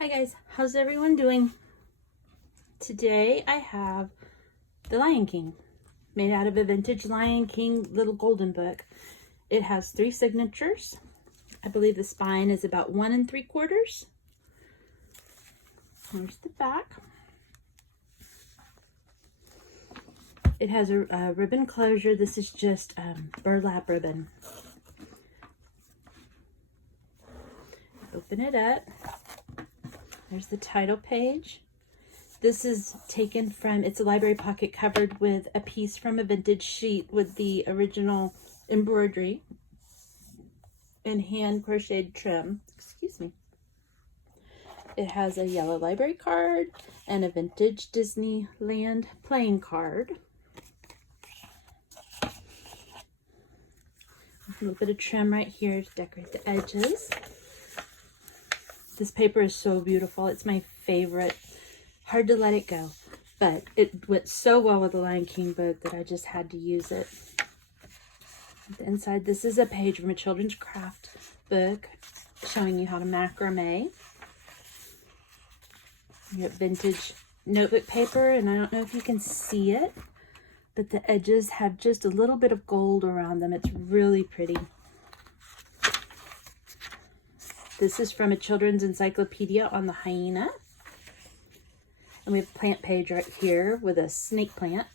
Hi guys, how's everyone doing? Today I have the Lion King, made out of a vintage Lion King little golden book. It has 3 signatures. I believe the spine is about 1 3/4. Here's the back. It has a ribbon closure. This is just burlap ribbon. Open it up. There's the title page. This is taken from, it's a library pocket covered with a piece from a vintage sheet with the original embroidery and hand crocheted trim. Excuse me. It has a yellow library card and a vintage Disneyland playing card. A little bit of trim right here to decorate the edges. This paper is so beautiful. It's my favorite. Hard to let it go, but it went so well with the Lion King book that I just had to use it. At the inside, this is a page from a children's craft book showing you how to macrame. You have vintage notebook paper, and I don't know if you can see it, but the edges have just a little bit of gold around them. It's really pretty. This is from a children's encyclopedia on the hyena. And we have a plant page right here with a snake plant.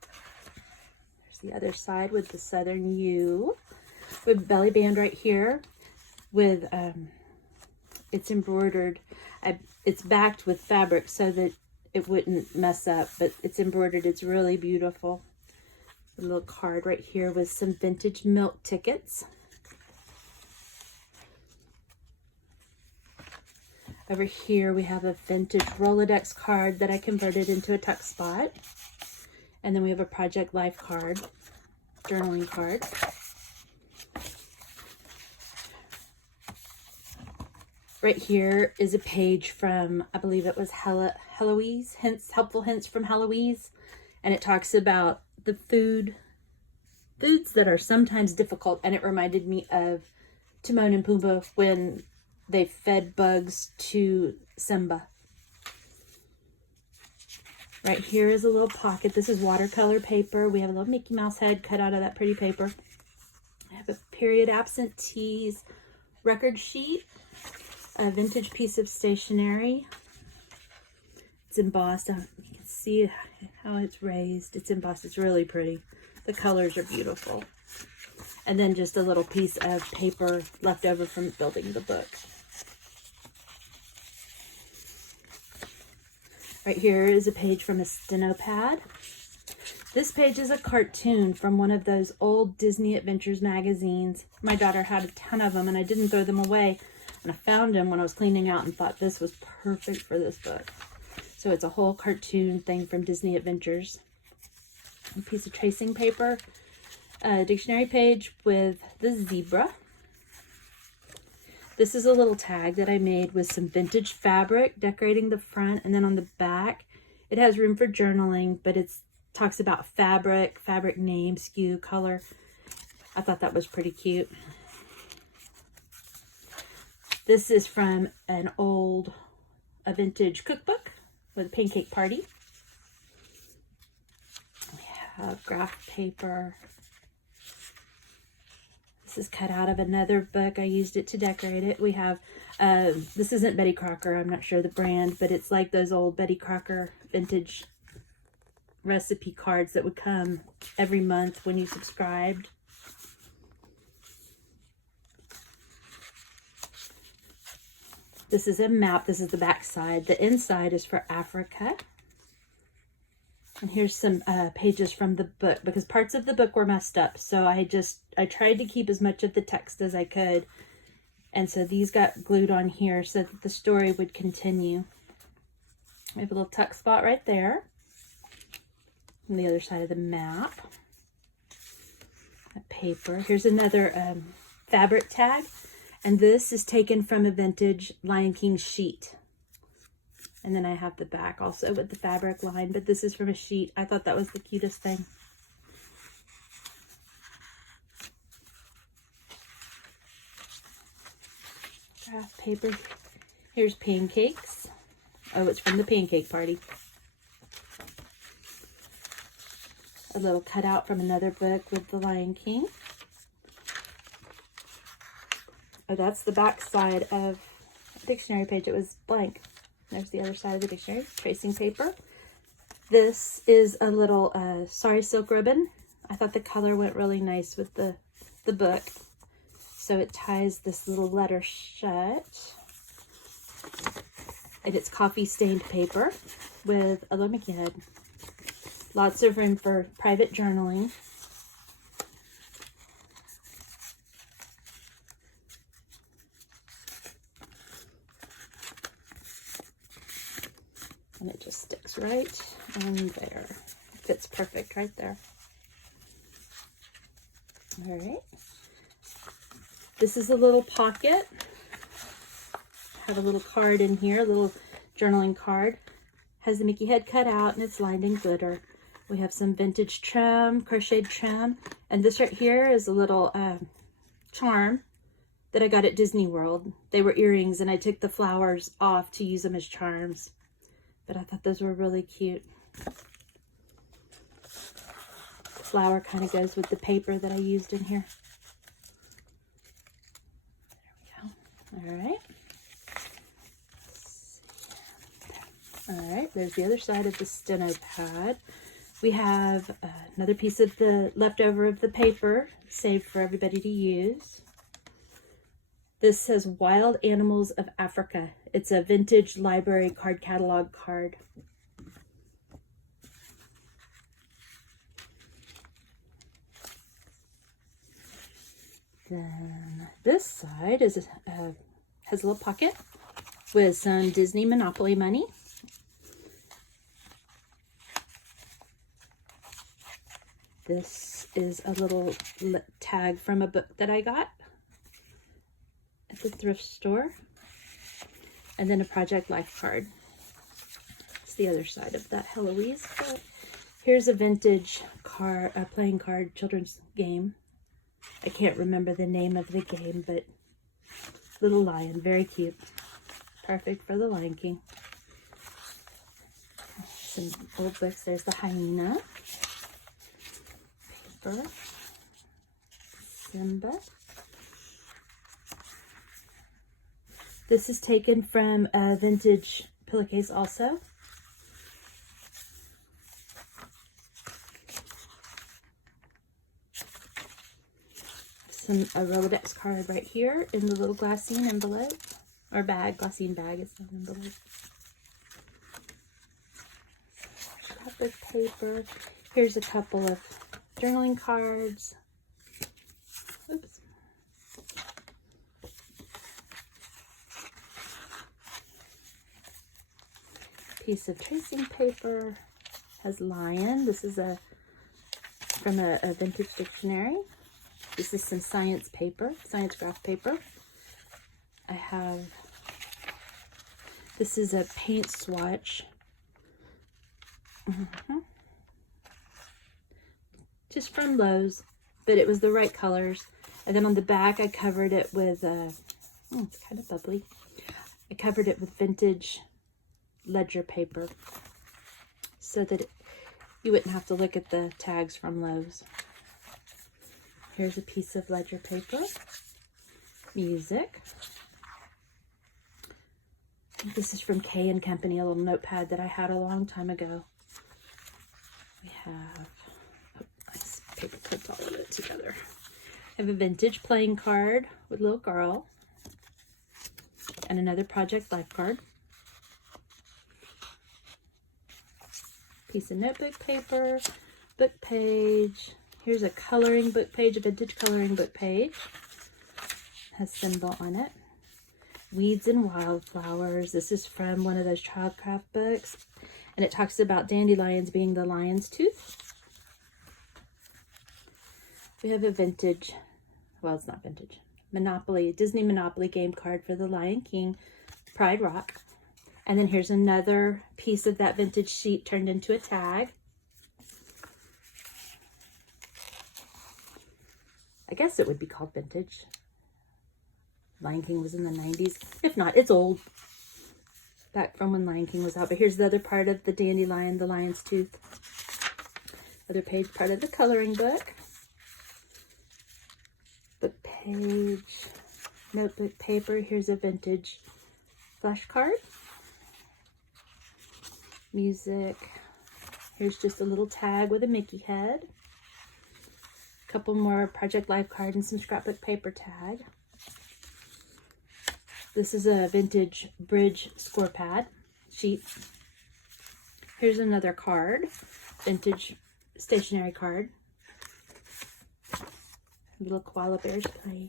There's the other side with the southern yew. We have a belly band right here with, it's embroidered. It's backed with fabric so that it wouldn't mess up, but it's embroidered. It's really beautiful. A little card right here with some vintage milk tickets. Over here, we have a vintage Rolodex card that I converted into a tuck spot. And then we have a Project Life card, journaling card. Right here is a page from, I believe it was Heloise, helpful hints from Heloise. And it talks about the foods that are sometimes difficult. And it reminded me of Timon and Pumbaa when they fed bugs to Simba. Right here is a little pocket. This is watercolor paper. We have a little Mickey Mouse head cut out of that pretty paper. I have a period absentees record sheet, a vintage piece of stationery. It's embossed. You can see how it's raised. It's embossed. It's really pretty. The colors are beautiful. And then just a little piece of paper left over from building the book. Right here is a page from a steno pad. This page is a cartoon from one of those old Disney Adventures magazines. My daughter had a ton of them and I didn't throw them away. And I found them when I was cleaning out and thought this was perfect for this book. So it's a whole cartoon thing from Disney Adventures. A piece of tracing paper, a dictionary page with the zebra. This is a little tag that I made with some vintage fabric decorating the front, and then on the back it has room for journaling, but it talks about fabric name, SKU, color. I thought that was pretty cute. This is from a vintage cookbook with a pancake party. We have graph paper. This is cut out of another book. I used it to decorate it. We have, this isn't Betty Crocker. I'm not sure the brand, but it's like those old Betty Crocker vintage recipe cards that would come every month when you subscribed. This is a map. This is the back side. The inside is for Africa. And here's some pages from the book, because parts of the book were messed up. So I tried to keep as much of the text as I could. And so these got glued on here so that the story would continue. We have a little tuck spot right there. On the other side of the map. A paper. Here's another fabric tag. And this is taken from a vintage Lion King sheet. And then I have the back also with the fabric line, but this is from a sheet. I thought that was the cutest thing. Graph paper. Here's pancakes. Oh, it's from the pancake party. A little cutout from another book with the Lion King. Oh, that's the back side of a dictionary page. It was blank. There's the other side of the dictionary. Tracing paper. This is a little sari silk ribbon. I thought the color went really nice with the book. So it ties this little letter shut. And it's coffee stained paper with a little Mickey head. Lots of room for private journaling. And it just sticks right in there. It fits perfect right there. All right. This is a little pocket. I have a little card in here, a little journaling card. Has the Mickey head cut out and it's lined in glitter. We have some vintage trim, crocheted trim. And this right here is a little charm that I got at Disney World. They were earrings and I took the flowers off to use them as charms. But I thought those were really cute. The flower kind of goes with the paper that I used in here. There we go. All right. All right, there's the other side of the steno pad. We have another piece of the leftover of the paper saved for everybody to use. This says Wild Animals of Africa. It's a vintage library card catalog card. Then this side is has a little pocket with some Disney Monopoly money. This is a little tag from a book that I got at the thrift store. And then a Project Life card. It's the other side of that Heloise book. Here's a vintage playing card children's game. I can't remember the name of the game, but little lion, very cute. Perfect for the Lion King. Some old books. There's the hyena. Paper. Simba. This is taken from a vintage pillowcase also. A Rolodex card right here in the little glassine envelope. Or bag, glassine bag, it's not an envelope. Scrapbook paper. Here's a couple of journaling cards. Oops. Piece of tracing paper. Has lion. This is from a vintage dictionary. This is some science paper, science graph paper. I have, this is a paint swatch. Just from Lowe's, but it was the right colors. And then on the back, I covered it with, it's kind of bubbly. I covered it with vintage ledger paper so that you wouldn't have to look at the tags from Lowe's. Here's a piece of ledger paper. Music. This is from K & Company, a little notepad that I had a long time ago. We have, nice paper clipped all of it together. I have a vintage playing card with a little girl. And another Project Life card. Piece of notebook paper, book page. Here's a coloring book page, a vintage coloring book page. Has symbol on it. Weeds and Wildflowers. This is from one of those childcraft books. And it talks about dandelions being the lion's tooth. We have a vintage, well, it's not vintage, Monopoly, Disney Monopoly game card for the Lion King, Pride Rock. And then here's another piece of that vintage sheet turned into a tag. I guess it would be called vintage. Lion King was in the 90s. If not, it's old. back from when Lion King was out. But here's the other part of the dandelion, the lion's tooth. Other page, part of the coloring book. Book page, notebook paper. Here's a vintage flashcard. Music. Here's just a little tag with a Mickey head. A couple more Project Life card and some scrapbook paper tag. This is a vintage bridge score pad sheet. Here's another card, vintage stationery card. Little koala bears play.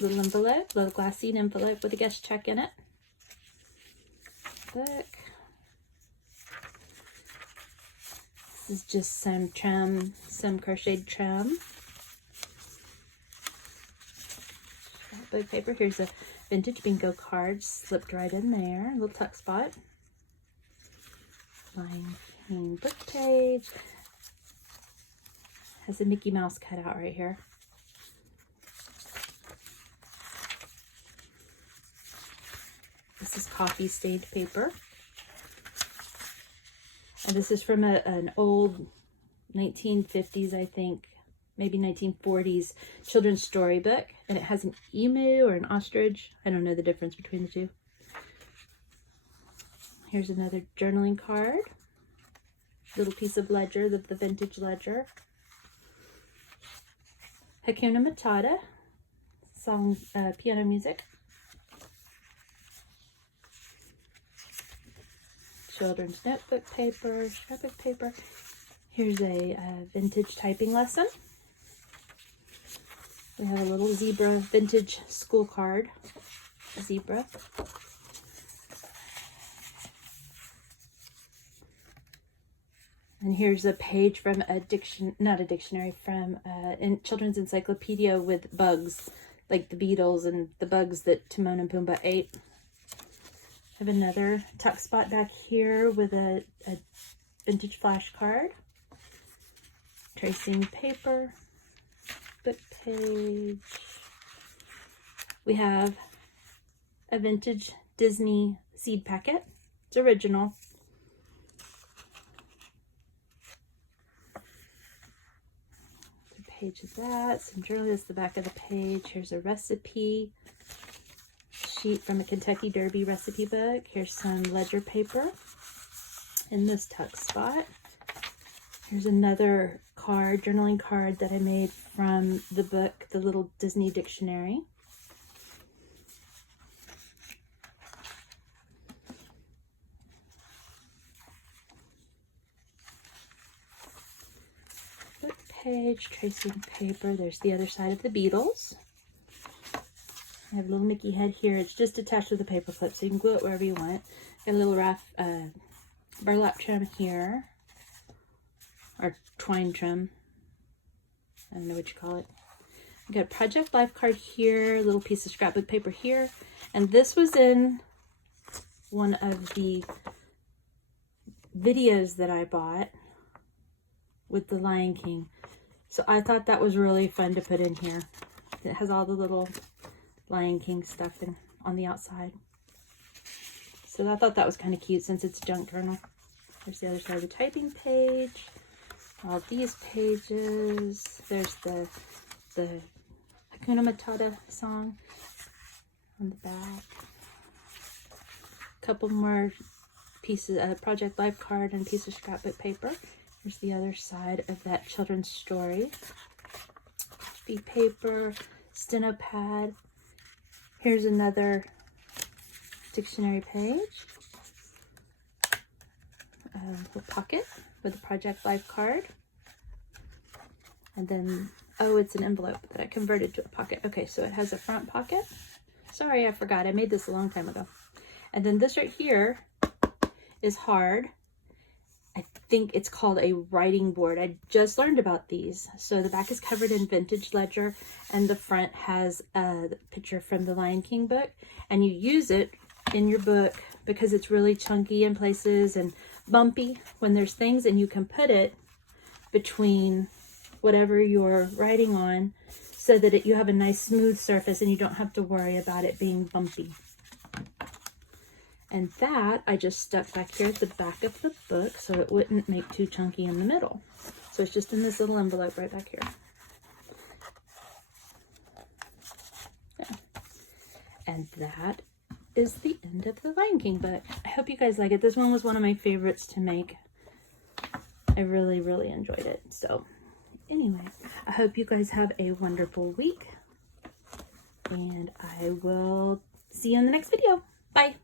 Little envelope, little glassine envelope with a guest check in it. Book. This is just some trim, some crocheted trim. Scrapbook paper. Here's a vintage bingo card slipped right in there. A little tuck spot. Lion King book page. Has a Mickey Mouse cut out right here. This is coffee stained paper. And this is from an old 1950s, I think, maybe 1940s children's storybook. And it has an emu or an ostrich. I don't know the difference between the two. Here's another journaling card. Little piece of ledger, the vintage ledger. Hakuna Matata, song, piano music. Children's notebook paper, scrapbook paper. Here's a vintage typing lesson. We have a little zebra vintage school card, a zebra. And here's a page from a dictionary, from in children's encyclopedia with bugs, like the beetles and the bugs that Timon and Pumbaa ate. I have another tuck spot back here with a vintage flash card, tracing paper, book page. We have a vintage Disney seed packet. It's original. The page of that, some journal. This is the back of the page. Here's a recipe sheet from a Kentucky Derby recipe book. Here's some ledger paper in this tuck spot. Here's another card, journaling card that I made from the book, the little Disney dictionary. Book page, tracing paper. There's the other side of the Beatles. I have a little Mickey head here. It's just attached with a paper clip, so you can glue it wherever you want. Got a little burlap trim here, or twine trim. I don't know what you call it. I got a Project Life card here, a little piece of scrapbook paper here, and this was in one of the videos that I bought with the Lion King. So I thought that was really fun to put in here. It has all the little Lion King stuff on the outside. So I thought that was kind of cute since it's junk journal. There's the other side of the typing page. All these pages. There's the Hakuna Matata song on the back. A couple more pieces, a Project Life card and a piece of scrapbook paper. Here's the other side of that children's story. HB paper, steno pad. Here's another dictionary page. A little pocket with a Project Life card. And then, oh, it's an envelope that I converted to a pocket. Okay, so it has a front pocket. Sorry, I forgot. I made this a long time ago. And then this right here is hard. I think it's called a writing board. I just learned about these. So the back is covered in vintage ledger and the front has a picture from the Lion King book. And you use it in your book because it's really chunky in places and bumpy when there's things, and you can put it between whatever you're writing on so that you have a nice smooth surface and you don't have to worry about it being bumpy. And that I just stuck back here at the back of the book so it wouldn't make too chunky in the middle. So it's just in this little envelope right back here. Yeah. And that is the end of the Lion King book. I hope you guys like it. This one was one of my favorites to make. I really, really enjoyed it. So anyway, I hope you guys have a wonderful week. And I will see you in the next video. Bye.